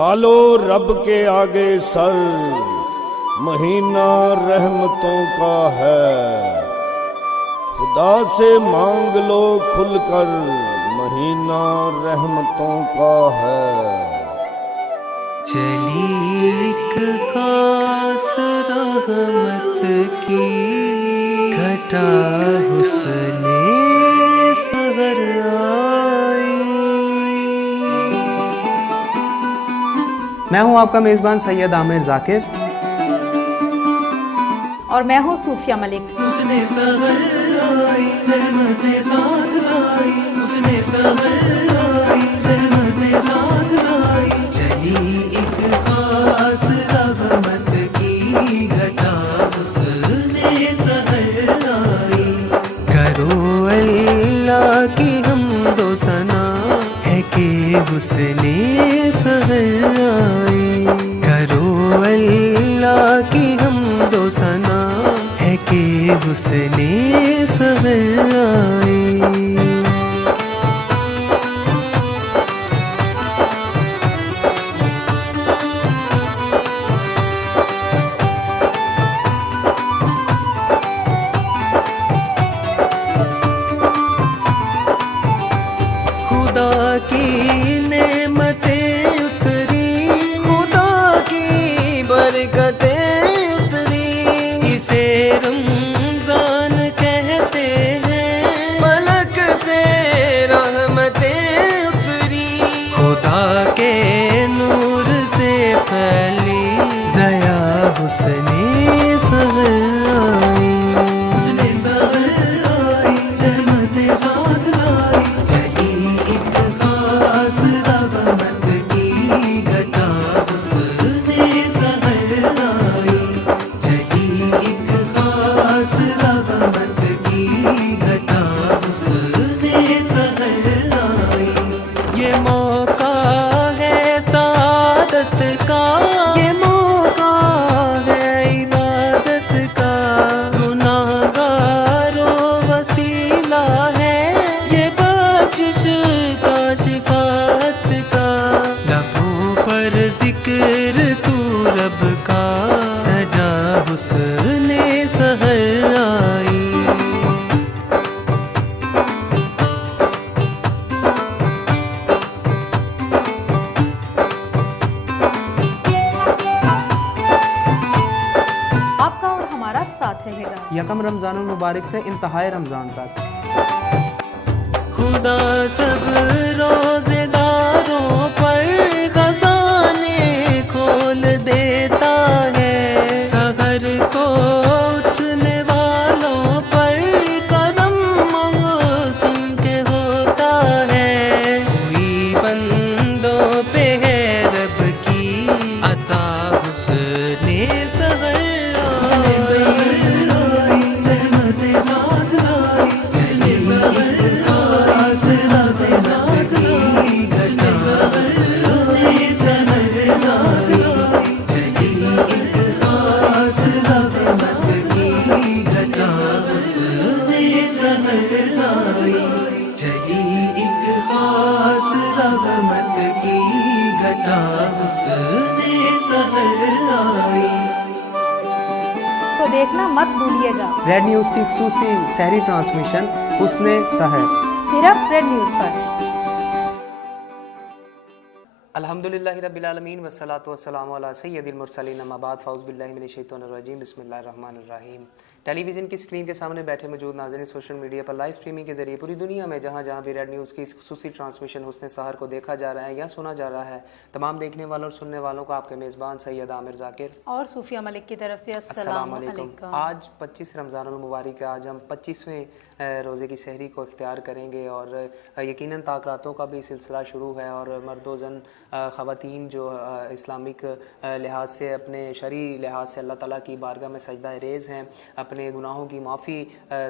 ڈالو رب کے آگے سر، مہینہ رحمتوں کا ہے، خدا سے مانگ لو کھل کر، مہینہ رحمتوں کا ہے۔ چلی ایک خاص رحمت کی گھٹا حسن سحر آئی۔ میں ہوں آپ کا میزبان سید عامر ذاکر، اور میں ہوں صوفیہ ملک۔ اس نے سحر آئی رحمت ذات لائی، اس نے سحر آئی رحمت ذات لائی، چلی ایک خاص رحمت کی گھٹا حسن سحر آئی۔ کرو اللہ کی حمد و ثنا ہے کہ حسن سحر آئی، کرو اللہ کی حمد و ثنا ہے کہ حسن سحر آئی۔ خدا کی نعمتیں اتری، خدا کی برکتیں اتری، اسے رمضان کہتے ہیں، ملک سے رحمتیں اتری، خدا کے نور سے پھیلی ضیا حسن سحر آئی، حسن سحر آئی رحمت ذات لائی، چلی ایک خاص رحمت کی گھٹا حسن سحر آئی، چلی ایک خاص رحمت کی گھٹا حسن سحر آئی۔ یہ موقع ہے سعادت کا، یہ موقع ہے عبادت کا، گناہگاروں وسیلہ ہے، یہ بخشش کا شفاعت کا، لبوں پر ذکر تو رب کا، سجا حسن سحر آئی۔ آپ کا اور ہمارا ساتھ رہے گا۔ یکم رمضان المبارک سے انتہائے رمضان تک خدا سب روزے داروں پر خزانے کھول دیتا ہے، سحر کو اٹھنے والوں پر کرم موسم کے ہوتا ہے، کوئی بندوں پہ ہے رب کی عطا حسن سحر آئی، رحمت ذات لائی، چلی سحر خاص رحمت کی گھٹا حسن سحر آئی، چلی ایک خاص رحمت کی گھٹا حسن سحر آئی، چلی ایک خاص رحمت کی گھٹا حسن سحر آئی۔ تو دیکھنا مت بھولیے گا، ریڈ نیوز کی خصوصی سحری ٹرانسمیشن حسن سحر، صرف ریڈ نیوز پر۔ الحمدللہ رب العالمین والصلاۃ والسلام علی سید المرسلین، اما بعد، فاعوذ باللہ من الشیطان الرجیم، بسم اللہ الرحمن الرحیم۔ ٹیلی ویژن کی اسکرین کے سامنے بیٹھے موجود ناظرین، سوشل میڈیا پر لائیو اسٹریمنگ کے ذریعے پوری دنیا میں جہاں جہاں بھی ریڈ نیوز کی اس خصوصی ٹرانسمیشن حسن سحر کو دیکھا جا رہا ہے یا سنا جا رہا ہے، تمام دیکھنے والوں اور سننے والوں کو آپ کے میزبان سید عامر ذاکر اور صوفیہ ملک کی طرف سے السلام علیکم۔ آج 25 رمضان المبارک ہے، آج ہم 25ویں روزے کی سحری کو اختیار کریں گے، اور یقیناً طاق راتوں کا بھی سلسلہ شروع ہے، اور مرد و زن خواتین جو اسلامک لحاظ سے، اپنے شرعی لحاظ سے اللہ تعالیٰ کی بارگاہ میں سجدہ ریز ہیں، اپنے گناہوں کی معافی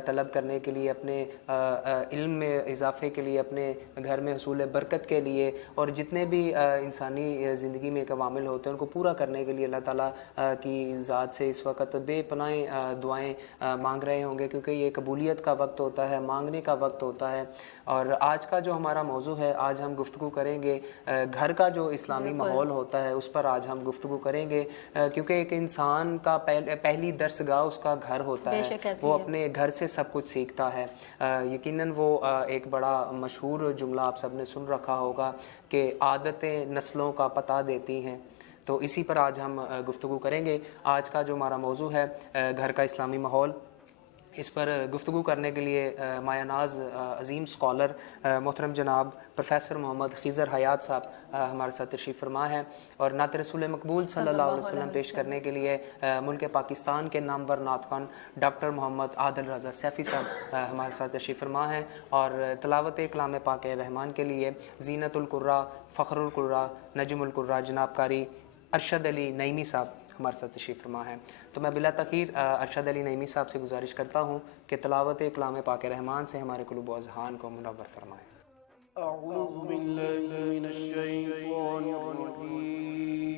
طلب کرنے کے لیے، اپنے علم میں اضافے کے لیے، اپنے گھر میں حصول برکت کے لیے، اور جتنے بھی انسانی زندگی میں عوامل ہوتے ہیں ان کو پورا کرنے کے لیے اللہ تعالیٰ کی ذات سے اس وقت بے پناہ دعائیں مانگ رہے ہوں گے، کیونکہ یہ قبولیت کا وقت ہوتا ہے، مانگنے کا وقت ہوتا ہے۔ اور آج کا جو ہمارا موضوع ہے، آج ہم گفتگو کریں گے گھر کا جو اسلامی ماحول ہوتا ہے اس پر آج ہم گفتگو کریں گے، کیونکہ ایک انسان کا پہلی درسگاہ اس کا گھر ہوتا ہے، وہ اپنے گھر سے سب کچھ سیکھتا ہے۔ یقیناً وہ ایک بڑا مشہور جملہ آپ سب نے سن رکھا ہوگا کہ عادتیں نسلوں کا پتہ دیتی ہیں، تو اسی پر آج ہم گفتگو کریں گے۔ آج کا جو ہمارا موضوع ہے گھر کا اسلامی ماحول، اس پر گفتگو کرنے کے لیے مایہ ناز عظیم اسکالر محترم جناب پروفیسر محمد خضر حیات صاحب ہمارے ساتھ تشریف فرما ہے، اور نعت رسول مقبول صلی اللہ علیہ وسلم پیش کرنے کے لیے ملک پاکستان کے نامور نعت خوان ڈاکٹر محمد عادل رضا سیفی صاحب ہمارے ساتھ تشریف فرما ہے، اور تلاوت کلام پاک رحمان کے لیے زینت القراء، فخر القراء، نجم القراء جناب قاری ارشد علی نعیمی صاحب ہمارے ساتھ تشریف فرما ہے۔ تو میں بلا تاخیر ارشد علی نعیمی صاحب سے گزارش کرتا ہوں کہ تلاوت کلام پاک رحمان سے ہمارے قلوب و اذہان کو منور فرمائیں۔ اعوذ باللہ من الشیطان الرجیم،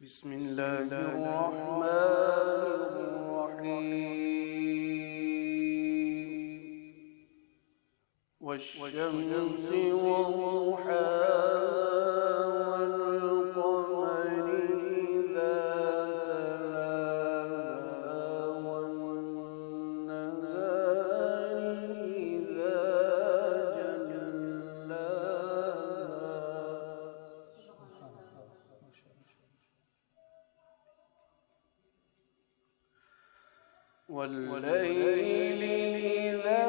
بسم اللہ الرحمن الرحیم، والشمس وضحاها والقمر إذا تلاها والنهار إذا جلاها والليل إذا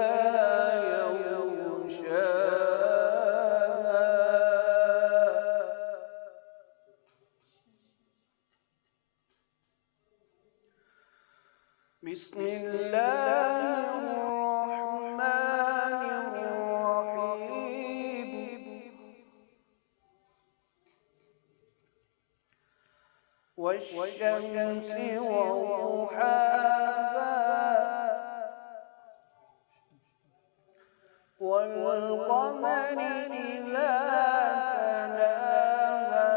بسم اللہ الرحمن الرحیم، والشمس وضحاها والقمر إذا تلاها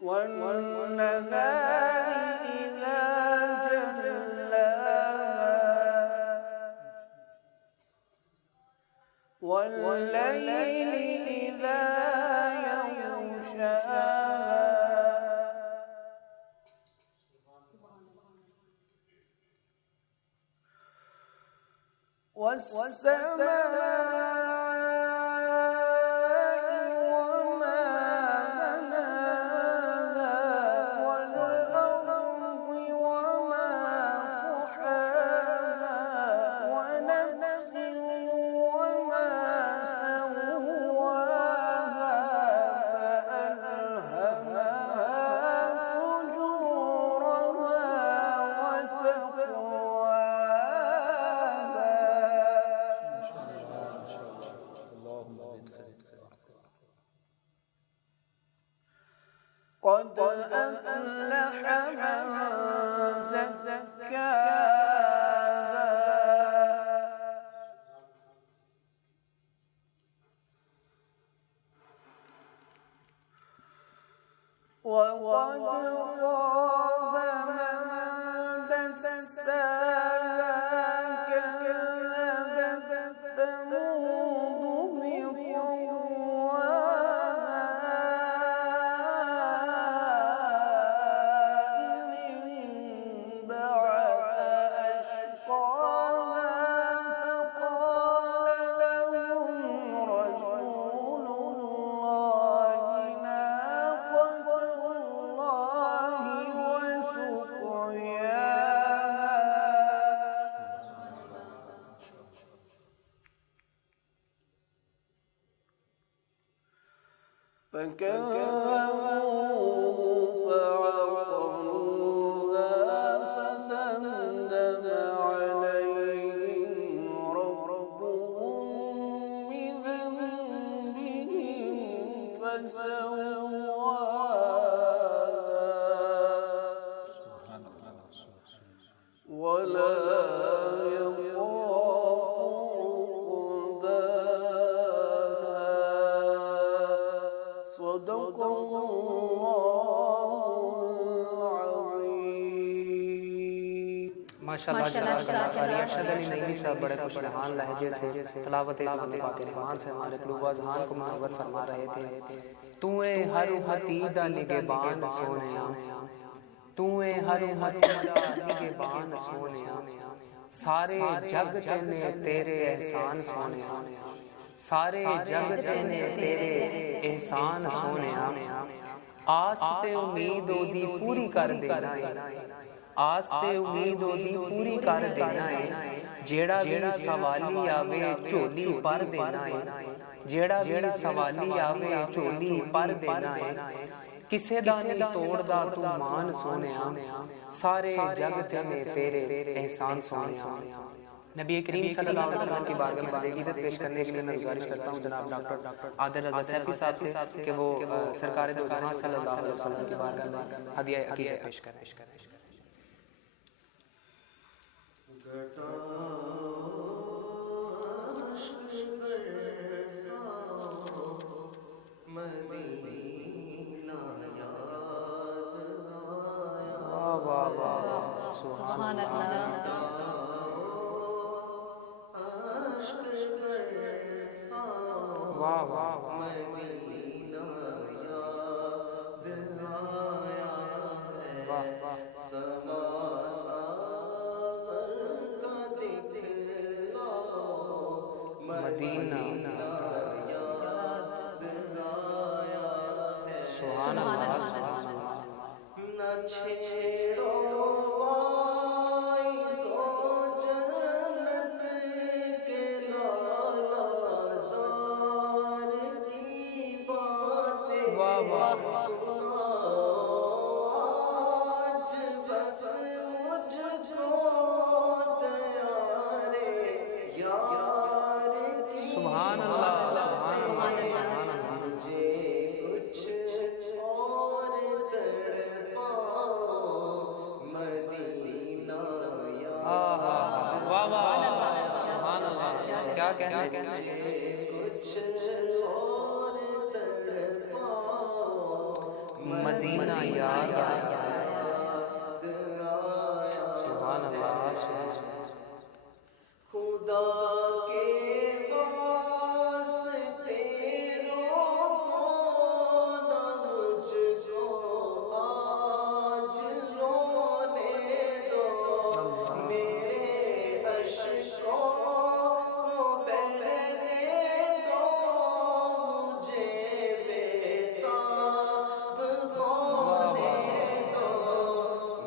والنهار إذا جلاها والليل إذا يغشاها والسماء قد أفلح من زكاها وقد خاب من دساها كذبت ثمود فكذبوه فعقروها فدمدم عليهم ربهم بذنبهم فسواها ولا صدق الله العظيم. ماشاءاللہ جزاک اللہ ارشد علی نعیمی صاحب بڑے خوشنہان لہجے سے تلاوت کلام پاک رحمان سے ہمارے قلوب و اذہان کو منور فرما رہے تھے. توئے ہر ہتی دا نگہبان سونیا، توئے ہر ہتی دا نگہبان سونیا، سارے جگ نے تیرے احسان سونیا، سارے جگ نے تیرے احسان سونیا. آس تے امید دی پوری کر دینا ہے، آس تے امید دی پوری کر دینا ہے. جیڑا بھی سوالی آوے چولی پر دینا ہے، جیڑا بھی سوالی آوے چولی پر دینا ہے. کسے دا نہیں توڑ دا تو مان سونیا، سارے جگ نے تیرے احسان سونیا. نبی کریم صلی اللہ علیہ وسلم کی بارگاہ میں عقیدت پیش کرنے کے لیے میں گزارش کرتا ہوں جناب ڈاکٹر عادل رضا سیفی صاحب سے کہ وہ سرکار دو جہاں صلی اللہ علیہ وسلم کی بارگاہ میں ہدیہ عقیدت پیش کریں. واہ واہ واہ سبحان اللہ. واہ واہ واہ مدینہ سبحان اللہ سبحان اللہ. نہ چھیڑو سو جنت کے لالا زار کی باتیں. واہ واہ آج بس مجھ کو دیارے یار کی سبحان اللہ سبحان اللہ سبحان اللہ. مجھے کچھ اور تڑپا مدینہ یار. واہ واہ سبحان اللہ. کیا کہنے کچھ اور تڑپا مدینہ یاد آیا. سبحان اللہ سبحان اللہ. خدا کے واسطے روکو نہ مجھ کو آج رونے دو. میرے اشکوں کو بہنے دو، مجھے بےتاب ہونے دو.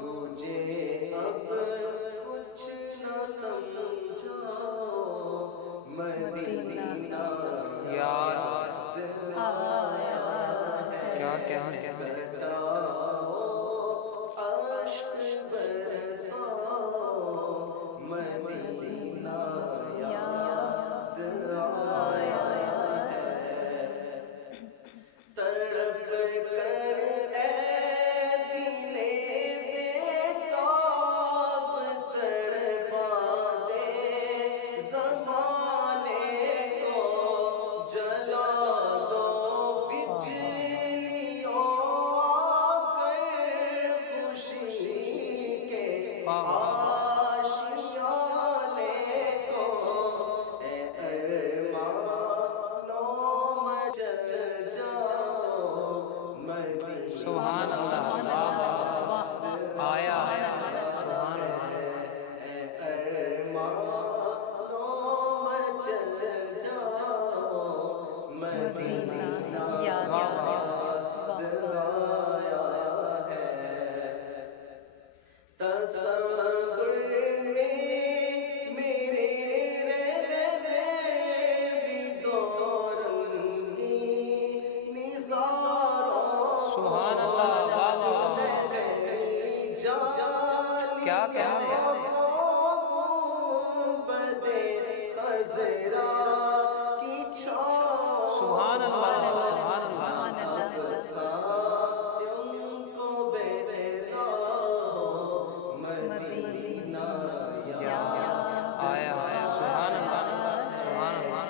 مجھے اب کچھ نہ سمجھو مدینہ یاد کیا کیا کیا اشک برساؤ مدینہ یاد آیا ہے. تڑپ کر اے دلے بےتاب تڑپا دے زمانے کو. جلا دو بجلیوں آ کر خوشی کے آشیانے کو. اے ارمانوں میں چل جاؤ مدینہ. سبحان اللہ. آیا سبحان اللہ. اے ارمانوں میں چل جاؤ مدینہ یاد آیا ہے. تصور میں میرے رہنے بھی دو رنگی نظاروں سبحان اللہ. واہ واہ کیا کہنے سبحان اللہ سبحان اللہ. آیا سبحان اللہ سبحان اللہ.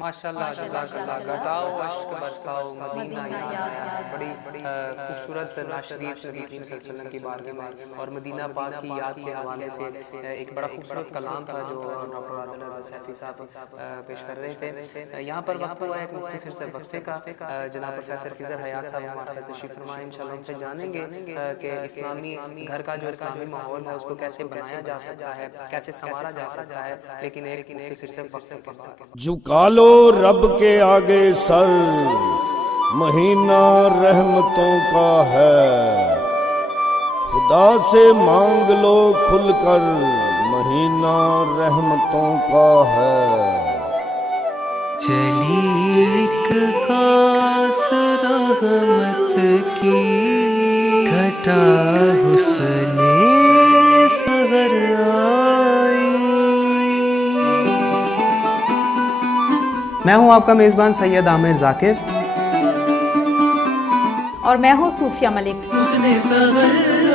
माशाल्लाह, जज़ाकल्लाह। घटाओ अश्क बरसाओ मदीना याद आया है। बड़ी खूबसूरत नाशरीफ नबी करीम सल्लल्लाहु अलैहि वसल्लम की बारगाह में और मदीना पाक की याद के हवाले से एक बड़ा खूबसूरत कलाम था जो डॉक्टर आदिल रज़ा सैफी साहब पेश कर रहे थे। यहाँ पर वक्त हुआ एक मुख्तसर से वक्फे का। जनाब प्रोफेसर खिज़र हयात साहब हमारे साथ तशरीफ़ फरमाएं। इंशाअल्लाह उनसे जानेंगे कि इस्लामी घर का जो इस्लामी माहौल है उसको कैसे बनाया जा सकता है, कैसे संवारा जा सकता है, लेकिन एक मुख्तसर से वक्फे के बाद। झुका लो रब के आगे सर, महीना रहमतों का है। खुदा से मांग लो खुलकर, महीना रहमतों का है। चली एक खास रहमत की घटा हुस्ने सहर आई। मैं हूं आपका मेज़बान सैयद आमिर ज़ाकिर और मैं हूँ सूफिया मलिक। उसने सहर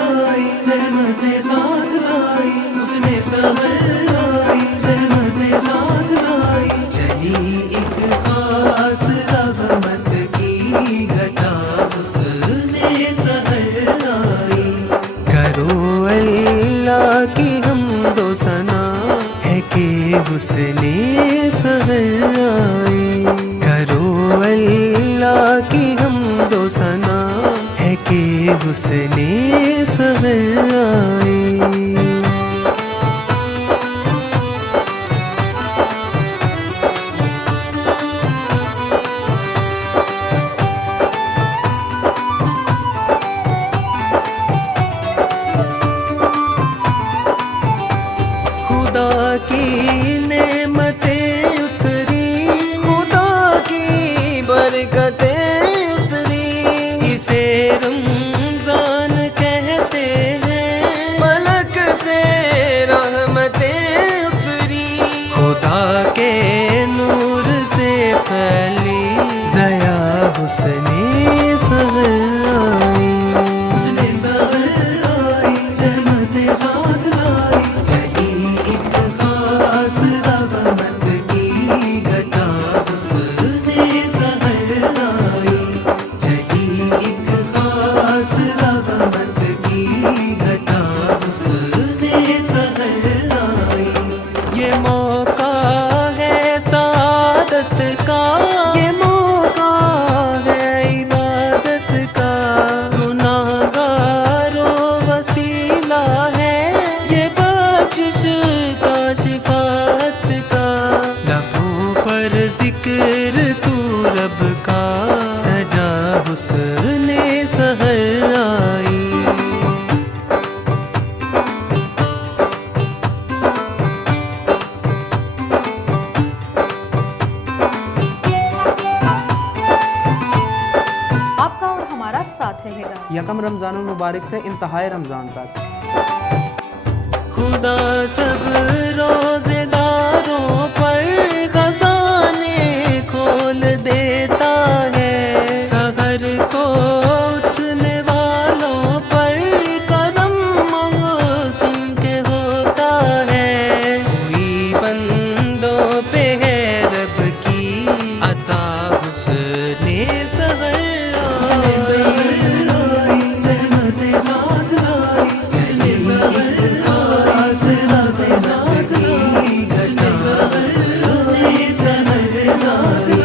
आई रहमतें साथ लाई, उसने सहर आई रहमतें साथ लाई। चली एक खास रहमत की घटा उसने सहर आई। करो अल्लाह की हमदो सना है कि हुस्ने सहर आई। करो अल्लाह की हमदो सना है कि हुस्ने सहर आई। खुदा की नेमतें उतरी, खुदा की बरकतें उतरी। इसे रमजान कहते हैं, फलक से रहमतें उतरी। खुदा के नूर से फैली ज़या हुस्ने सहर आई। हुस्ने सहर आई रहमतें साथ लाई। चली एक खास रहमत की घटा हुस्ने सहर आई। चली एक खास रहमत की घटा हुस्ने सहर आई। ये मौका है सादत का, ये मौका है इबादत का। गुनाहगारों वसीला है ये बख्शिश का, शिफात का। लबों पर जिक्र तू रब का, सजा हुस्ने सहर आई। आपका और हमारा साथ रहेगा। यकम रमज़ानुल मुबारक से इंतहाए रमज़ान तक। खुदा सब रोजेदारों पर खजाने खोल देता है। सहर को उठने वालों पर करम मौसम के होता है। कोई बंदों पे है रब की अता हुस्ने सहर आई। रहमतें साथ लाई, चली सहर खास रहमतें साथ लाई। घटा हुस्ने सहर आई।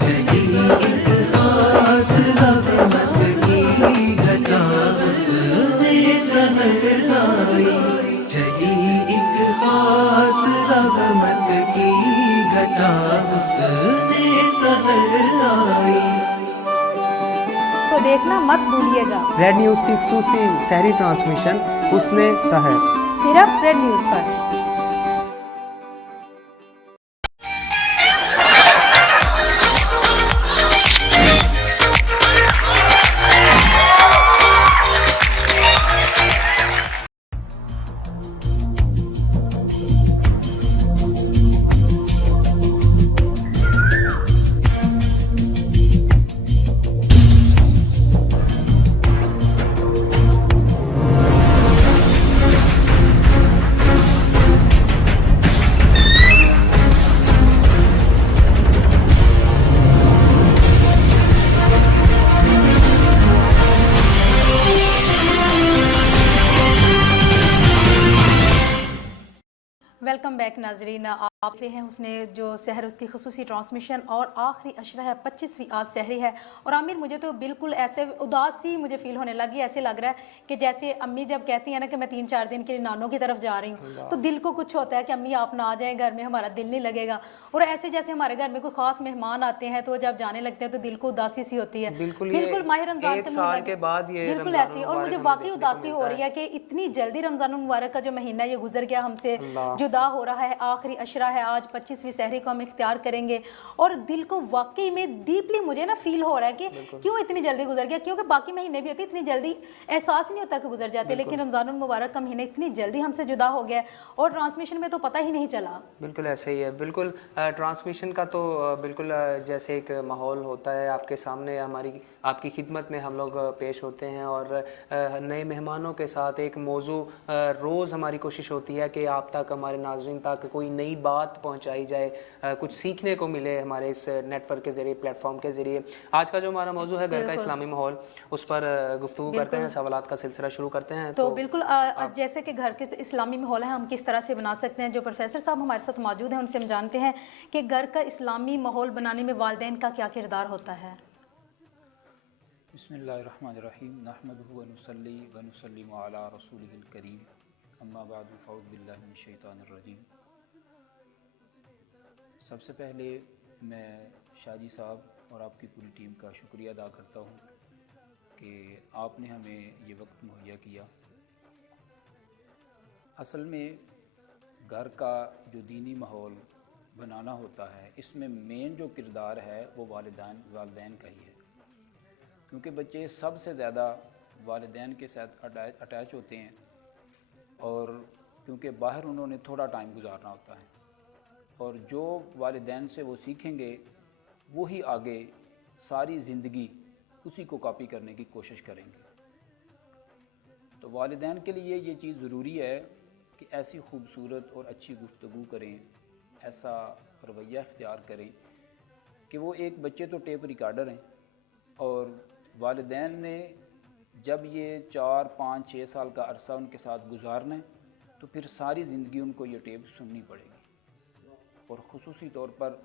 चली एक खास रहमत की घटा हुस्ने सहर आई। चली एक खास रहमत की घटा हुस्ने सहर आई। तो देखना मत भूलिएगा, रेड न्यूज़ की खुसूसी सहरी ट्रांसमिशन हुस्ने सहर सिर्फ रेड न्यूज़ पर। नाजरीन, आप देख रहे हैं उसने जो सहर उसकी खसूसी ट्रांसमिशन और आखिरी अशरा है 25वीं आज सहरी है। और आमिर मुझे तो बिल्कुल ऐसे उदास सी मुझे फील होने लगी, ऐसे लग रहा है कि जैसे अम्मी जब कहती हैं ना कि मैं 3-4 दिन के लिए नानों की तरफ जा रही हूँ, तो दिल को कुछ होता है कि अम्मी आप ना आ जाएं घर में, हमारा दिल नहीं लगेगा। और ऐसे जैसे हमारे घर में कोई खास मेहमान आते हैं तो जब जाने लगते हैं तो दिल को उदासी सी होती है। बिल्कुल माह रमजान एक साल के बाद ये बिल्कुल ऐसी, और मुझे वाकई उदासी हो रही है कि इतनी जल्दी रमजान मुबारक का जो महीना ये गुजर गया, हमसे जुदा हो रहा है। आखिरी अशरा है, आज 25वीं सहरी को हम इख्तियार करेंगे और दिल को वाकई में डीपली मुझे ना फील हो रहा है कि क्यों इतनी जल्दी गुजर गया। क्योंकि बाकी महीने भी होते इतनी जल्दी एहसास नहीं होता कि गुजर जाते, लेकिन रमजान मुबारक का महीना इतनी जल्दी हमसे जुदा हो गया और ट्रांसमिशन में तो पता ही नहीं चला। बिल्कुल ऐसे ही है। बिल्कुल ट्रांसमिशन का तो बिल्कुल जैसे एक माहौल होता है आपके सामने, हमारी आपकी खिदमत में हम लोग पेश होते हैं और नए मेहमानों के साथ एक मौजू रोज़ हमारी कोशिश होती है कि आप तक, हमारे नाजरीन तक कोई नई बात पहुंचाई जाए, कुछ सीखने को मिले हमारे इस नेटवर्क के ज़रिए, प्लेटफॉर्म के ज़रिए। आज का जो हमारा मौजू है घर का इस्लामी माहौल, उस पर गुफ्तगू करते हैं, सवालात का सिलसिला शुरू करते हैं। तो बिल्कुल जैसे कि घर के इस्लामी माहौल है हम किस तरह से बना सकते हैं, जो प्रोफेसर साहब हमारे साथ मौजूद हैं उनसे हम जानते हैं कि घर का इस्लामी माहौल बनाने में वालिदैन का क्या किरदार होता है। बिस्मिल्लाहिर्रहमानिर्रहीम, नहमदुहु व नुसल्ली व नुसल्लिमु अला रसूलिहिल करीम, अम्मा बाद, फ़अऊज़ु बिल्लाहि मिनश शैतानिर रजीम। सबसे पहले मैं शाजी साहब और आपकी पूरी टीम का शुक्रिया अदा करता हूँ कि आपने हमें ये वक्त मुहैया किया। असल में घर का जो दीनी माहौल बनाना होता है, इसमें मेन जो किरदार है वो वालिदैन का ही है, क्योंकि बच्चे सबसे ज़्यादा वालिदैन के साथ अटैच होते हैं और क्योंकि बाहर उन्होंने थोड़ा टाइम गुजारना होता है और जो वालिदैन से वो सीखेंगे वही आगे सारी ज़िंदगी उसी को कॉपी करने की कोशिश करेंगे। तो वालिदैन के लिए ये चीज़ ज़रूरी है कि ऐसी खूबसूरत और अच्छी गुफ्तगू करें, ऐसा रवैया इख्तियार करें कि वो एक बच्चे तो टेप रिकॉर्डर हैं और वालिदैन ने जब ये 4, 5, 6 साल का अरसा उनके साथ गुजारना है तो फिर सारी ज़िंदगी उनको ये टेप सुननी पड़ेगी। और ख़ुसूसी तौर पर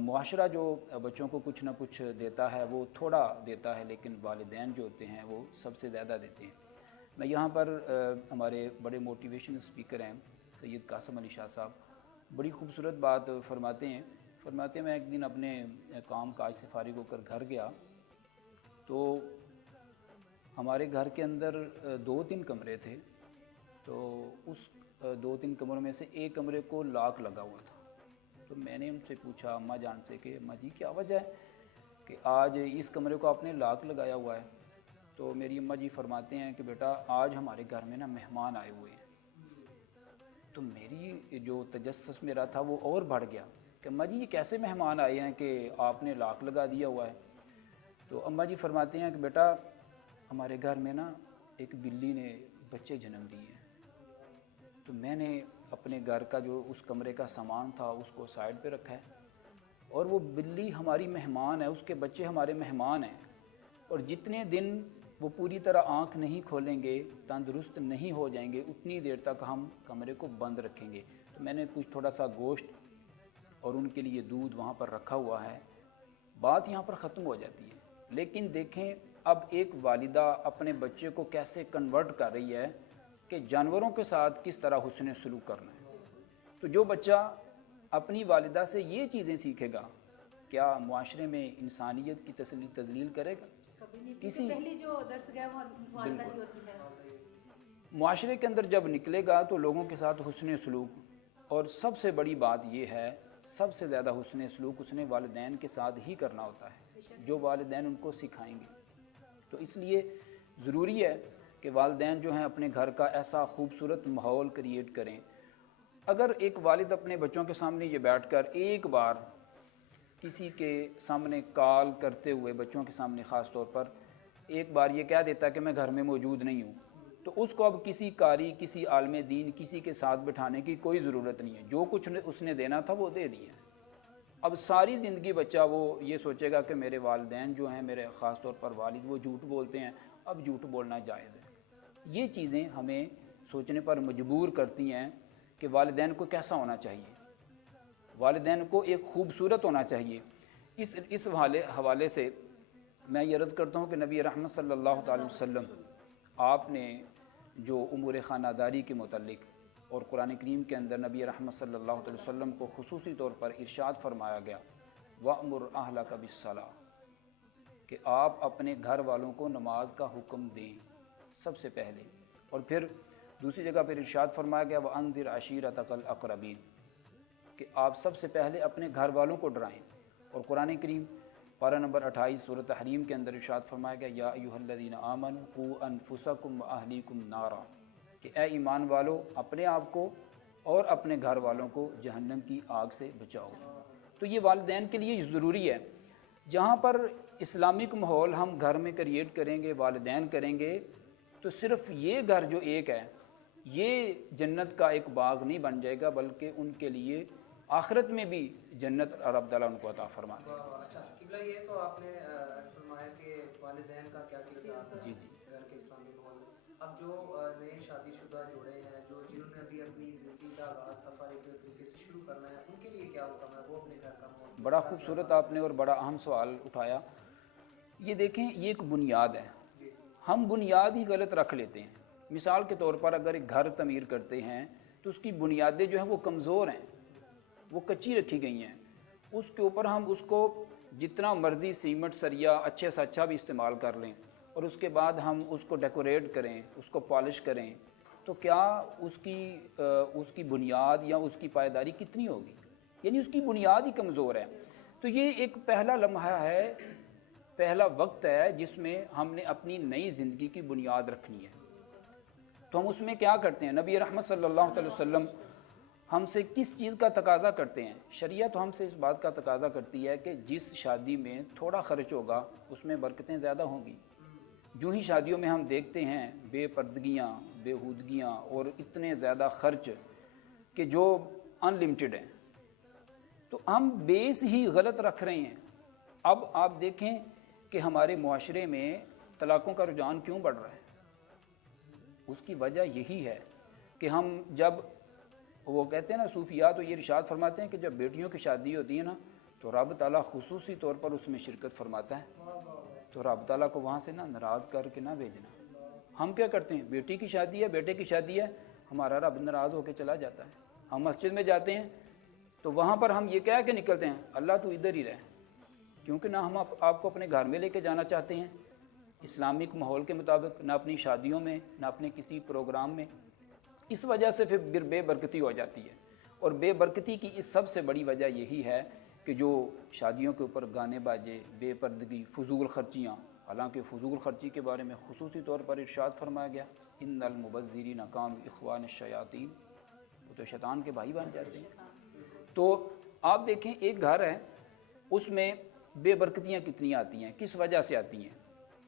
मुआशरा जो बच्चों को कुछ ना कुछ देता है वो थोड़ा देता है, लेकिन वालिदैन जो होते हैं वो सबसे ज़्यादा देते हैं। मैं यहाँ पर हमारे बड़े मोटिवेशनल स्पीकर हैं सैयद कासिम अली शाह साहब, बड़ी खूबसूरत बात फरमाते हैं। मैं एक दिन अपने काम काज से फारिग होकर घर गया तो हमारे घर के अंदर 2-3 कमरे थे, तो उस 2-3 कमरों में से एक कमरे को लॉक लगा हुआ था। तो मैंने उनसे पूछा अम्मा जान से कि अम्मा जी क्या वजह है कि आज इस कमरे को आपने लॉक लगाया हुआ है। तो मेरी अम्मा जी फरमाते हैं कि बेटा आज हमारे घर में ना मेहमान आए हुए हैं। तो मेरी जो तजस्सुस मेरा था वो और बढ़ गया कि अम्मा जी ये कैसे मेहमान आए हैं कि आपने लॉक लगा दिया हुआ है। तो अम्मा जी फरमाते हैं कि बेटा हमारे घर में ना एक बिल्ली ने बच्चे जन्म दिए हैं, तो मैंने अपने घर का जो उस कमरे का सामान था उसको साइड पे रखा है और वो बिल्ली हमारी मेहमान है, उसके बच्चे हमारे मेहमान हैं और जितने दिन वो पूरी तरह आँख नहीं खोलेंगे, तंदुरुस्त नहीं हो जाएंगे, उतनी देर तक हम कमरे को बंद रखेंगे। तो मैंने कुछ थोड़ा सा गोश्त और उनके लिए दूध वहाँ पर रखा हुआ है। बात यहाँ पर ख़त्म हो जाती है। लेकिन देखें अब एक वालिदा अपने बच्चे को कैसे कन्वर्ट कर रही है कि जानवरों के साथ किस तरह हुस्न सलूक करना है। तो जो बच्चा अपनी वालिदा से ये चीज़ें सीखेगा, क्या मुआशरे में इंसानियत की तजलील करेगा? किसी पहली जो दर्सगाह वो वालिदा ही होती है। मुआशरे के अंदर जब निकलेगा तो लोगों के साथ हुस्न सलूक, और सबसे बड़ी बात ये है सबसे ज़्यादा हुस्न सलूक उसने वालिदैन के साथ ही करना होता है, जो वालिदैन उनको सिखाएंगे। तो इसलिए ज़रूरी है कि वालिदैन जो हैं अपने घर का ऐसा खूबसूरत माहौल क्रिएट करें। अगर एक वालिद अपने बच्चों के सामने ये बैठकर एक बार किसी के सामने कॉल करते हुए, बच्चों के सामने ख़ास तौर पर एक बार ये कह देता कि मैं घर में मौजूद नहीं हूँ, तो उसको अब किसी कारी, किसी आलम दीन, किसी के साथ बिठाने की कोई ज़रूरत नहीं है। जो कुछ उसने देना था वो दे दिया। अब सारी ज़िंदगी बच्चा वो ये सोचेगा कि मेरे वालिदैन जो हैं, मेरे ख़ास तौर पर वालिद, वो झूठ बोलते हैं, अब झूठ बोलना जायज़ है। ये चीज़ें हमें सोचने पर मजबूर करती हैं کہ والدین کو کیسا ہونا چاہیے. والدین کو ایک خوبصورت ہونا چاہیے. اس حوالے سے میں یہ عرض کرتا ہوں کہ نبی رحمت صلی اللہ تعالی وسلم آپ نے جو امور خانہ داری کے متعلق اور قرآن کریم کے اندر نبی رحمت صلی اللہ علیہ وسلم کو خصوصی طور پر ارشاد فرمایا گیا وَأْمُرْ أَهْلَكَ بِالصَّلَاةِ کہ آپ اپنے گھر والوں کو نماز کا حکم دیں سب سے پہلے. اور پھر دوسری جگہ پر ارشاد فرمایا گیا وَأَنذِرْ عَشِيرَتَكَ الْأَقْرَبِينَ کہ آپ سب سے پہلے اپنے گھر والوں کو ڈرائیں. اور قرآن کریم پارہ نمبر 28 سورۃ تحریم کے اندر ارشاد فرمایا گیا یا ایھا الذین آمنوا قوا انفسکم واہلیکم نارا کہ اے ایمان والو اپنے آپ کو اور اپنے گھر والوں کو جہنم کی آگ سے بچاؤ. تو یہ والدین کے لیے ضروری ہے. جہاں پر اسلامک ماحول ہم گھر میں کریٹ کریں گے والدین کریں گے تو صرف یہ گھر جو ایک ہے یہ جنت کا ایک باغ نہیں بن جائے گا بلکہ ان کے لیے آخرت میں بھی جنت رب تعالیٰ ان کو عطا فرما دے گا. اچھا قبلہ یہ تو آپ نے فرمایا کہ والدین کا کیا کردار ہے جی گھر کے اسلامی ماحول میں. اب جو نئے شادی شدہ جوڑے ہیں جنہوں نے ابھی اپنی زندگی کا آغاز سفر ایک طریقے سے شروع کرنا ہے ان کے لیے کیا حکم ہے وہ اپنے گھر کا ماحول. بڑا خوبصورت آپ نے اور بڑا اہم سوال اٹھایا. یہ دیکھیں یہ ایک بنیاد ہے. ہم بنیاد ہی غلط رکھ لیتے ہیں. مثال کے طور پر اگر ایک گھر تعمیر کرتے ہیں تو اس کی بنیادیں جو ہیں وہ کمزور ہیں, وہ کچی رکھی گئی ہیں. اس کے اوپر ہم اس کو جتنا مرضی سیمنٹ سریا اچھے سے اچھا بھی استعمال کر لیں اور اس کے بعد ہم اس کو ڈیکوریٹ کریں, اس کو پالش کریں تو کیا اس کی بنیاد یا اس کی پائیداری کتنی ہوگی؟ یعنی اس کی بنیاد ہی کمزور ہے. تو یہ ایک پہلا لمحہ ہے, پہلا وقت ہے جس میں ہم نے اپنی نئی زندگی کی بنیاد رکھنی ہے. تو ہم اس میں کیا کرتے ہیں؟ نبی رحمت صلی اللہ علیہ وسلم ہم سے کس چیز کا تقاضا کرتے ہیں؟ شریعت ہم سے اس بات کا تقاضا کرتی ہے کہ جس شادی میں تھوڑا خرچ ہوگا اس میں برکتیں زیادہ ہوں گی. جو ہی شادیوں میں ہم دیکھتے ہیں بے پردگیاں, بےہودگیاں اور اتنے زیادہ خرچ کہ جو ان لمیٹڈ ہیں, تو ہم بیس ہی غلط رکھ رہے ہیں. اب آپ دیکھیں کہ ہمارے معاشرے میں طلاقوں کا رجحان کیوں بڑھ رہا ہے. اس کی وجہ یہی ہے کہ ہم جب وہ کہتے ہیں نا صوفیاء تو یہ ارشاد فرماتے ہیں کہ جب بیٹیوں کی شادی ہوتی ہے نا تو رب تعالیٰ خصوصی طور پر اس میں شرکت فرماتا ہے. تو رب تعالیٰ کو وہاں سے ناراض کر کے نہ بھیجنا. ہم کیا کرتے ہیں, بیٹی کی شادی ہے, بیٹے کی شادی ہے, ہمارا رب ناراض ہو کے چلا جاتا ہے. ہم مسجد میں جاتے ہیں تو وہاں پر ہم یہ کہہ کے نکلتے ہیں اللہ تو ادھر ہی رہے, کیونکہ نہ ہم آپ کو اپنے گھر میں لے کے جانا چاہتے ہیں اسلامک ماحول کے مطابق, نہ اپنی شادیوں میں, نہ اپنے کسی پروگرام میں. اس وجہ سے پھر بے برکتی ہو جاتی ہے. اور بے برکتی کی اس سب سے بڑی وجہ یہی ہے کہ جو شادیوں کے اوپر گانے باجے, بے پردگی, فضول خرچیاں. حالانکہ فضول خرچی کے بارے میں خصوصی طور پر ارشاد فرمایا گیا ان المبذرین کانوا اخوان الشیاطین, وہ تو شیطان کے بھائی بن جاتے ہیں. تو آپ دیکھیں ایک گھر ہے اس میں بے برکتیاں کتنی آتی ہیں, کس وجہ سے آتی ہیں.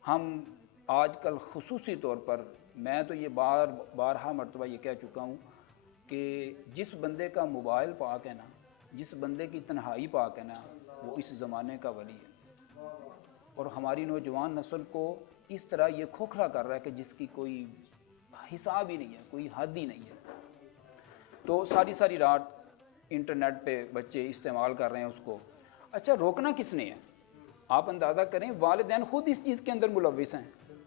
ہم آج کل خصوصی طور پر, میں تو یہ بارہا مرتبہ یہ کہہ چکا ہوں کہ جس بندے کا موبائل پاک ہے نا, جس بندے کی تنہائی پاک ہے نا, وہ اس زمانے کا ولی ہے. اور ہماری نوجوان نسل کو اس طرح یہ کھوکھلا کر رہا ہے کہ جس کی کوئی حساب ہی نہیں ہے, کوئی حد ہی نہیں ہے. تو ساری رات انٹرنیٹ پہ بچے استعمال کر رہے ہیں اس کو. اچھا روکنا کس نے ہے؟ آپ اندازہ کریں, والدین خود اس چیز کے اندر ملوث ہیں.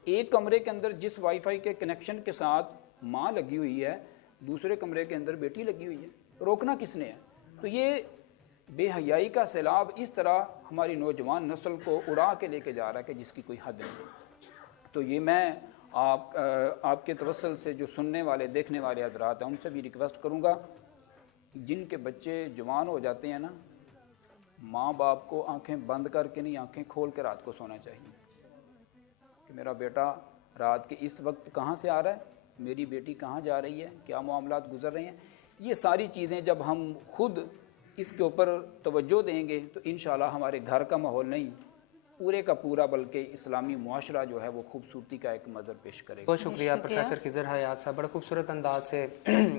ایک کمرے کے اندر جس وائی فائی کے کنیکشن کے ساتھ ماں لگی ہوئی ہے, دوسرے کمرے کے اندر بیٹی لگی ہوئی ہے. روکنا کس نے ہے؟ تو یہ بے حیائی کا سیلاب اس طرح ہماری نوجوان نسل کو اڑا کے لے کے جا رہا ہے کہ جس کی کوئی حد نہیں. تو یہ میں آپ کے توسل سے جو سننے والے دیکھنے والے حضرات ہیں ان سے بھی ریکویسٹ کروں گا, جن کے بچے جوان ہو جاتے ہیں نا, ماں باپ کو آنکھیں بند کر کے نہیں, آنکھیں کھول کے رات کو سونا چاہیے کہ میرا بیٹا رات کے اس وقت کہاں سے آ رہا ہے, میری بیٹی کہاں جا رہی ہے, کیا معاملات گزر رہے ہیں. یہ ساری چیزیں جب ہم خود اس کے اوپر توجہ دیں گے تو انشاءاللہ ہمارے گھر کا ماحول نہیں, پورے کا پورا بلکہ اسلامی معاشرہ جو ہے وہ خوبصورتی کا ایک منظر پیش کرے گا. بہت شکریہ پروفیسر خضر حیات صاحب, بڑا خوبصورت انداز سے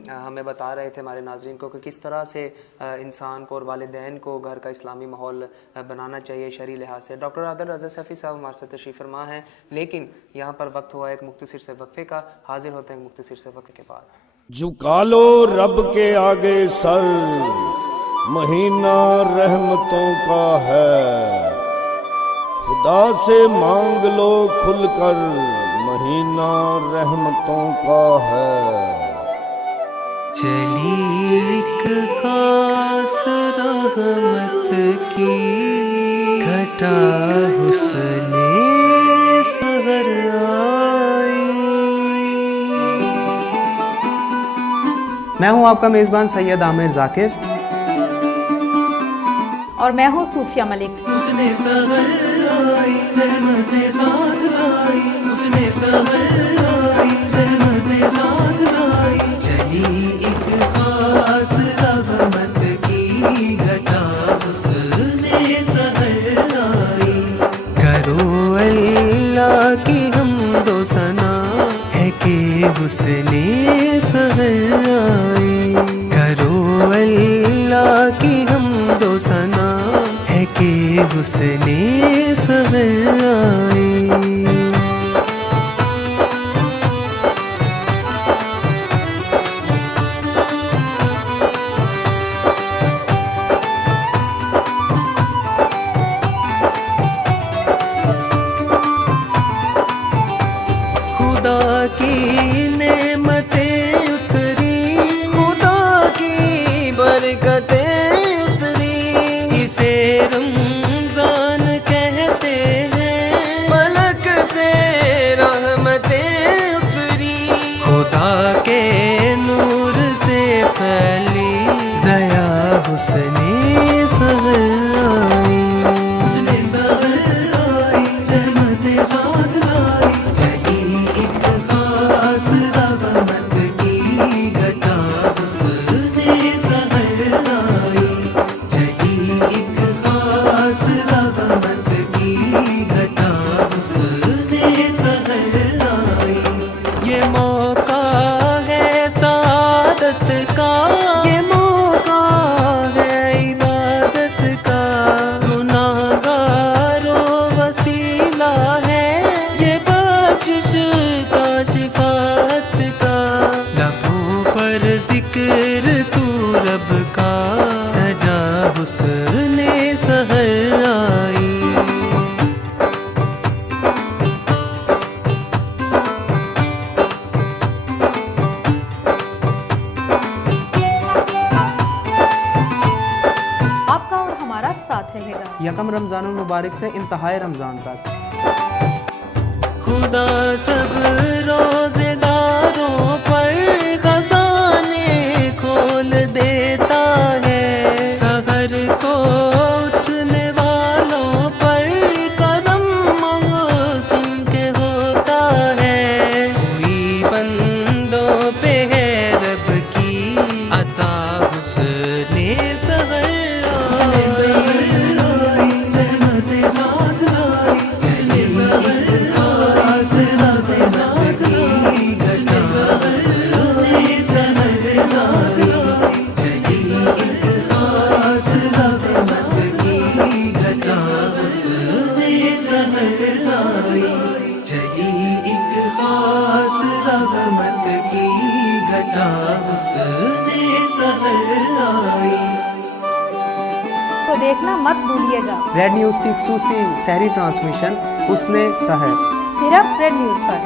ہمیں بتا رہے تھے ہمارے ناظرین کو کہ کس طرح سے انسان کو اور والدین کو گھر کا اسلامی ماحول بنانا چاہیے شرعی لحاظ سے. ڈاکٹر عادل رضا سیفی صاحب ہمارے ساتھ تشریف فرما ہیں, لیکن یہاں پر وقت ہوا ایک مختصر سے وقفے کا. حاضر ہوتے ہیں مختصر سے وقفے کے بعد. झुका लो रब के आगे सर, महीना रहमतों का है। खुदा से मांग लो खुलकर, महीना रहमतों का है। चली एक खास रहमत की घटा हुस्ने सहर आई। मैं हूं आपका मेज़बान सैयद आमिर जाकिर और मैं हूँ सूफिया मलिक। उसने सहर आई रहमतें साथ लाई, उसने सहर आई रहमतें साथ लाई। चली एक खास रहमत की घटा उसने सहर आई। करो अल्लाह की हमदो सना है कि उसने सहर आई। करो अल्लाह की हमदो सना है कि उसने सहर आई। खुदा की नेमतें उतरी, खुदा की बरकतें उतरी। इसे रमजान कहते हैं, फलक से रहमतें उतरी। खुदा के नूर से फैली ज़या हुस्ने सहर आई। हुस्ने सहर आई रहमतें साथ लाई। चली एक खास रहमत की घटा हुस्ने सहर आई। चली एक खास रहमत की घटा हुस्ने सहर आई। ये मौका है सादत का, ये मौका है इबादत का। गुनाहगारों वसीला है, ये बख्शिश का शिफात का। लबों पर जिक्र तू रब का, सजा हुस्ने सहर आई। आपका और हमारा साथ रहेगा। यकम रमज़ानुल मुबारक से इंतहाए रमज़ान तक। खुदा सब रोजेदारों पर खजाने खोल देता है। सहर को उठने वालों पर कदम मौसम के होता है। कोई बंदों पे है रब की अता हुस्ने सहर आई। रहमतें साथ लाई, चली सहर खास रहमत की घटा हुस्ने सहर आई। चली एक खास रहमत की घटा हुस्ने सहर आई। चली एक खास रहमत की घटा हुस्ने सहर आई। तो देखना मत भूलिएगा, रेड न्यूज़ की खुसूसी सहरी ट्रांसमिशन हुस्ने सहर सिर्फ रेड न्यूज़ पर।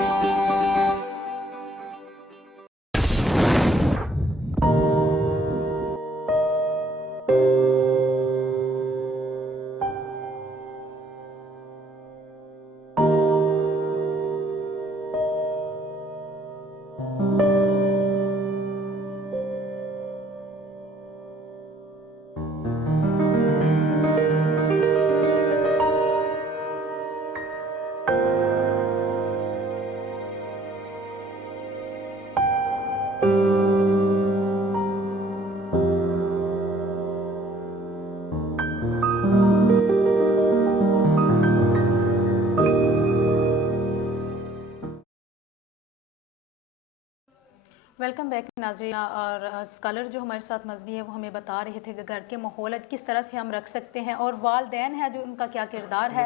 वेलकम बैक नाज़रीन। और स्कॉलर जो हमारे साथ मज़हबी है वो हमें बता रहे थे कि घर के माहौल किस तरह से हम रख सकते हैं और वालदैन है जो उनका क्या किरदार है।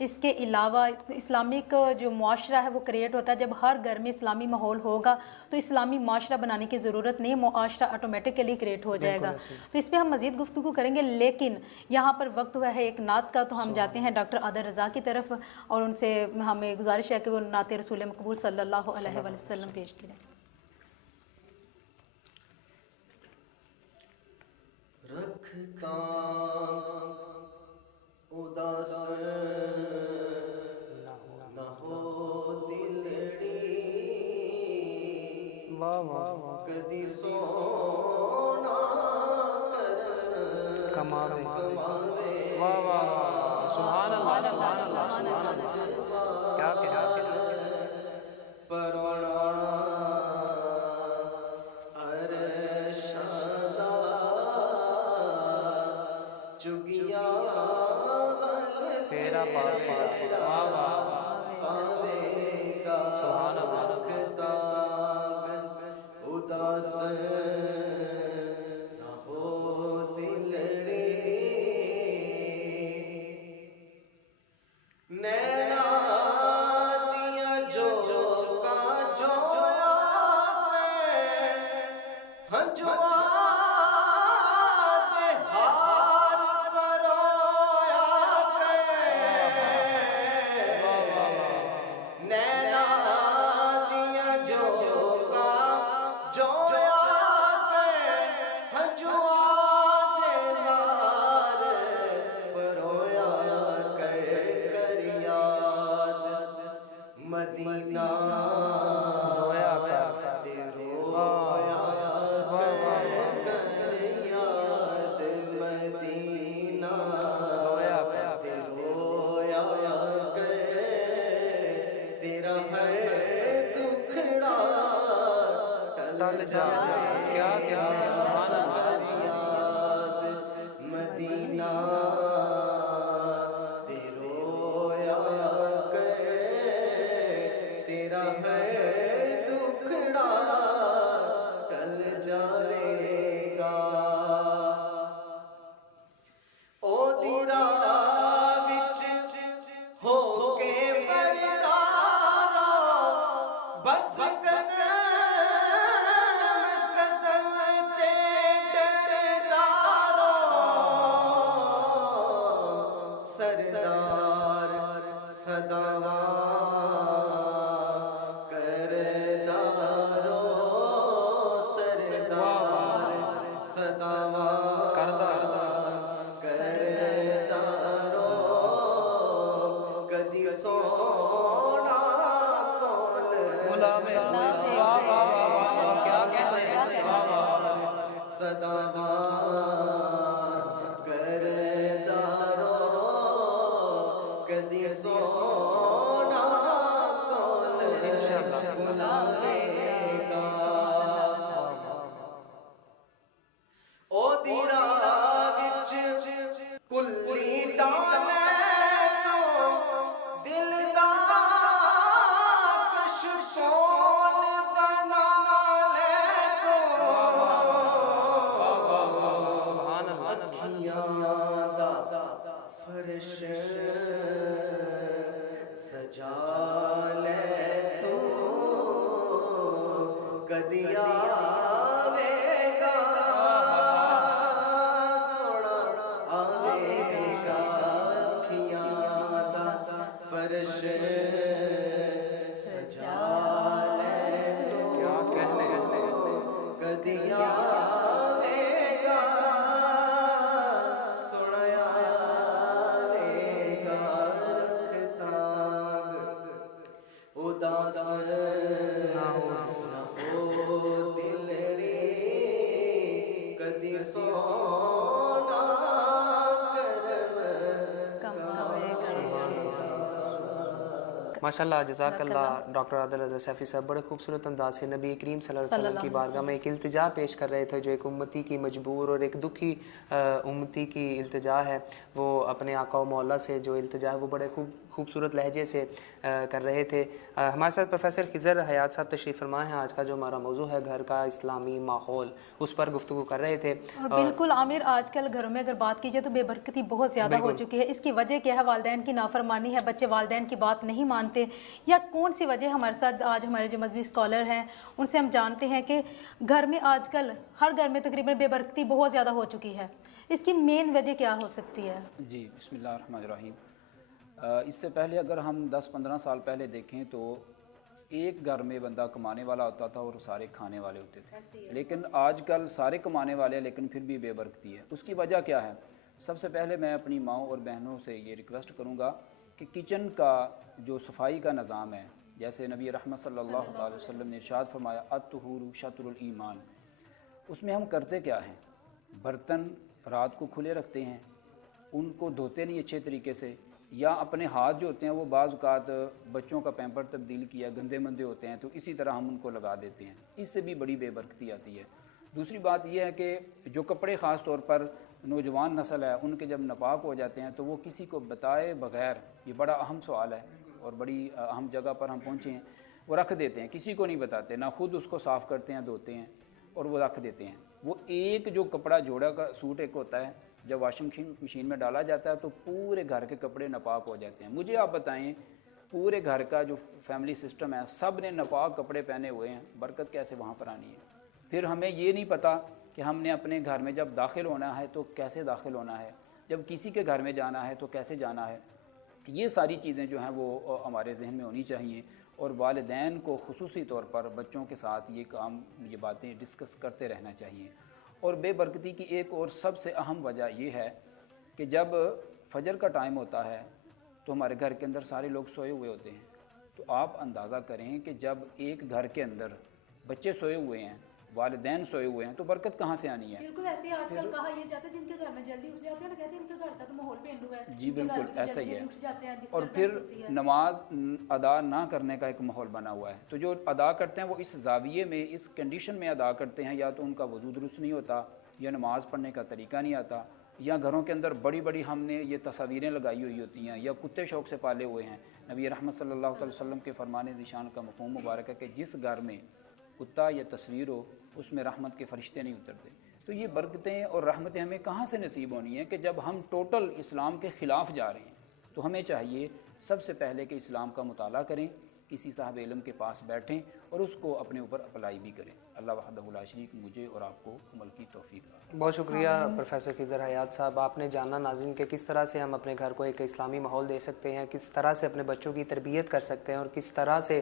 इसके अलावा इस्लामिक जो मुआशरा है वो क्रिएट होता है। जब हर घर में इस्लामी माहौल होगा तो इस्लामी मुआशरा बनाने की ज़रूरत नहीं, मुआशरा ऑटोमेटिकली क्रिएट हो जाएगा। तो इस पर हम मज़ीद गुफ्तगू करेंगे, लेकिन यहाँ पर वक्त हुआ है एक नात का, तो हम जाते हैं डॉक्टर आदर रज़ा की तरफ और उनसे हमें गुजारिश है कि वो नात रसूल मकबूल सल्लल्लाहु अलैहि वसल्लम पेश करें। रखता उदास न हो दिलड़ी, कदी सोना करन कमावे कमावे। वाह वाह वाह, सुभान अल्लाह सुभान अल्लाह सुभान अल्लाह, क्या क्या परोना अरशदा चुगिया तेरा पावेगा, वाह वाह पावेगा। सुभान अल्लाह। रखता उदास न हो दिलड़ी, नैना दिया जो का जोया हंजुआ दे हाथ परोया नैना दिया जो का जोया हंजुआ दे हार परोया कर याद मदीना रोया का रोया कर याद मदीना रोया रोया कर तेरा है दुखड़ा टल जा, क्या क्या सुभान अल्लाह। याद मदीना रोया कर तेरा है दुखड़ा टल जावेगा। ओ दिरा विच हो के बरदारा बस कदम ते डरदारो सरदार सदावा करदारो सरदार सदावा करदारो कदी सोना कोल गुलामे वाह वाह वाह, क्या कहते हैं, वाह वाह सदावा करदारो कदी सोना कोल इंशाअल्लाह। बुलावेगा। ओ दिरा विच कुल्ली डाले तो दिल दा कश सोल बना ले तो सुभान अल्लाह। अखियां दा फर्श सजा ले तो कदी आवेगा सोना आवेगा। अखियां दा फर्श सजा ले तो क्या कहने कदी आवेगा सोना आवेगा। रखता उदास ना हो दिलड़ी कदी सोना करम कम कमेगा। माशाल्लाह जज़ाकल्लाह डॉक्टर आदिल रज़ा सैफ़ी साहब बड़े खूबसूरत अंदाज से नबी करीम सल्लल्लाहु अलैहि वसल्लम की बारगाह में एक इल्तिजा पेश कर रहे थे, जो एक उम्मती की मजबूर और एक दुखी उम्मती की इल्तिजा है। वो अपने आका व मौला से जो इल्तिजा है वो बड़े खूबसूरत लहजे से कर रहे थे। हमारे साथ प्रोफेसर खिज़र हयात साहब तशरीफ़ फरमा हैं। आज का जो हमारा मौजू है घर का इस्लामी माहौल, उस पर गुफ्तगू कर रहे थे। और बिल्कुल आमिर, आजकल घरों में अगर बात की जाए तो बेबरकती बहुत ज़्यादा हो चुकी है। इसकी वजह क्या है? वालिदैन की नाफरमानी है, बच्चे वालिदैन की बात नहीं मानते, या कौन सी वजह? हमारे साथ आज हमारे जो मजहबी स्कॉलर हैं उनसे हम जानते हैं कि घर में आजकल हर घर में तकरीबन बेबरकती बहुत ज़्यादा हो चुकी है। इसकी मेन वजह क्या हो सकती है? जी बिस्मिल्लाहिर्रहमानिर्रहीम। इससे पहले अगर हम 10-15 साल पहले देखें तो एक घर में बंदा कमाने वाला होता था और सारे खाने वाले होते थे, लेकिन आजकल सारे कमाने वाले हैं लेकिन फिर भी बेबरकती है। उसकी वजह क्या है? सबसे पहले मैं अपनी माँओं और बहनों से ये रिक्वेस्ट करूँगा कि किचन का जो सफाई का निज़ाम है, जैसे नबी रहमत सल्लल्लाहु अलैहि वसल्लम ने इरशाद फरमाया अत्तुहूरु शत्रुल ईमान, उसमें हम करते क्या हैं? बर्तन रात को खुले रखते हैं, उनको धोते नहीं अच्छे तरीके से, या अपने हाथ जो होते हैं वो बाज़ औक़ात बच्चों का पैम्पर तब्दील किया गंदे मंदे होते हैं तो इसी तरह हम उनको लगा देते हैं, इससे भी बड़ी बेबरकती आती है। दूसरी बात यह है कि जो कपड़े ख़ास तौर पर नौजवान नस्ल है उनके जब नापाक हो जाते हैं तो वो किसी को बताए बग़ैर, ये बड़ा अहम सवाल है और बड़ी अहम जगह पर हम पहुँचे हैं, वो रख देते हैं, किसी को नहीं बताते, ना खुद उसको साफ़ करते हैं, धोते हैं और वो रख देते हैं। वो एक जो कपड़ा जोड़ा का सूट एक होता है, जब वॉशिंग मशीन में डाला जाता है तो पूरे घर के कपड़े नापाक हो जाते हैं। मुझे आप बताएं, पूरे घर का जो फैमिली सिस्टम है सब ने नापाक कपड़े पहने हुए हैं, बरकत कैसे वहाँ पर आनी है? फिर हमें ये नहीं पता कि हमने अपने घर में जब दाखिल होना है तो कैसे दाखिल होना है, जब किसी के घर में जाना है तो कैसे जाना है। ये सारी चीज़ें जो हैं वो हमारे जहन में होनी चाहिए और वालिदैन को खुसूसी तौर पर बच्चों के साथ ये बातें डिस्कस करते रहना चाहिए। और बेबरकती की एक और सबसे अहम वजह ये है कि जब फजर का टाइम होता है तो हमारे घर के अंदर सारे लोग सोए हुए होते हैं, तो आप अंदाज़ा करें कि जब एक घर के अंदर बच्चे सोए हुए हैं, वालिदैन सोए हुए हैं, तो बरकत कहाँ से आनी है? बिल्कुल ऐसे आजकल कहा यह जाता है जिनके घर में जल्दी उठ जाते हैं ना, कहते हैं इनके घर का तो माहौल पेंडू है। जी बिल्कुल ऐसा ही है। और और फिर नमाज अदा ना करने का एक माहौल बना हुआ है, तो जो अदा करते हैं वो इस जाविये में, इस कंडीशन में अदा करते हैं, या तो उनका वज़ू दुरुस्त नहीं होता, या नमाज़ पढ़ने का तरीका नहीं आता, या घरों के अंदर बड़ी बड़ी हमने ये तस्वीरें लगाई हुई होती हैं, या कुत्ते शौक़ से पाले हुए हैं। नबी रहमत सल्लल्लाहु अलैहि वसल्लम के फरमान निशान का मफ़हूम मुबारक है कि जिस घर में कुत्ता या तस्वीर हो उसमें रहमत के फरिश्ते नहीं उतरते। तो ये बरकतें और रहमतें हमें कहाँ से नसीब होनी है कि जब हम टोटल इस्लाम के ख़िलाफ़ जा रहे हैं। तो हमें चाहिए सबसे पहले कि इस्लाम का मुताला करें, किसी साहब इल्म के पास बैठें और उसको अपने ऊपर अप्लाई भी करें। अल्लाह वहदहु ला शरीक मुझे और आपको अमल की तौफीक दे। बहुत शुक्रिया प्रोफेसर खिज़र हयात साहब, आपने जाना नाज़रीन के किस तरह से हम अपने घर को एक इस्लामी माहौल दे सकते हैं, किस तरह से अपने बच्चों की तरबियत कर सकते हैं और किस तरह से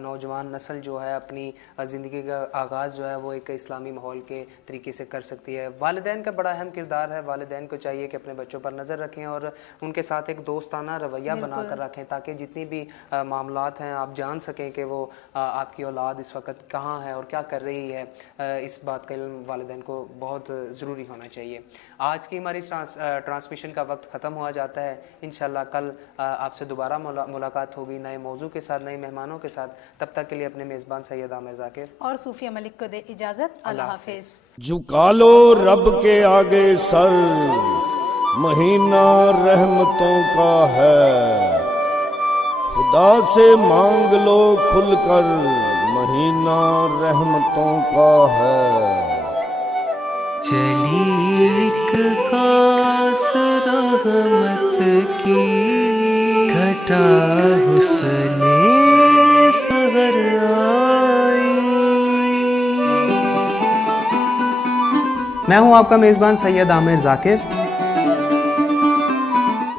नौजवान नस्ल जो है अपनी ज़िंदगी का आगाज़ जो है वो एक इस्लामी माहौल के तरीके से कर सकती है। वालिदैन का बड़ा अहम किरदार है, वालिदैन को चाहिए कि अपने बच्चों पर नज़र रखें और उनके साथ एक दोस्ताना रवैया बना कर रखें, ताकि जितनी भी मामलात हैं आप जान सकें कि वो आपकी औलाद इस वक्त कहाँ है और क्या कर रही है। इस बात का इल्म वालिदैन को बहुत ज़रूरी होना चाहिए। आज की हमारी ट्रांसमिशन का वक्त ख़त्म हुआ जाता है। इंशाल्लाह कल आपसे दोबारा मुलाकात होगी नए मौजू के साथ, नए मेहमानों के साथ। तब तक के लिए अपने मेज़बान सैयद आमिर ज़ाकिर और सूफिया मलिक को दे इजाज़त। अल्लाह हाफिज़। झुका लो रब के आगे सर, महीना रहमतों का है। खुदा से मांग लो खुलकर, महीना रहमतों का है। चली एक खास रहमत की घटा हुस्ने सहर आई। मैं हूं आपका मेज़बान सैयद आमिर ज़ाकिर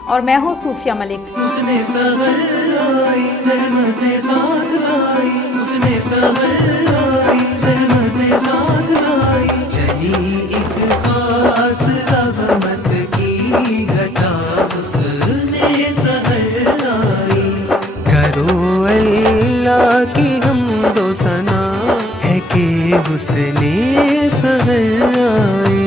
और मैं हूँ सूफिया मलिक। उसने सहर आई, रहमतें साथ लाई, उसने सहर आई, रहमतें साथ लाई। चली एक खास रहमत की घटा उसने सहर आई। करो अल्लाह की हमदो सना है कि उसने सहर आई।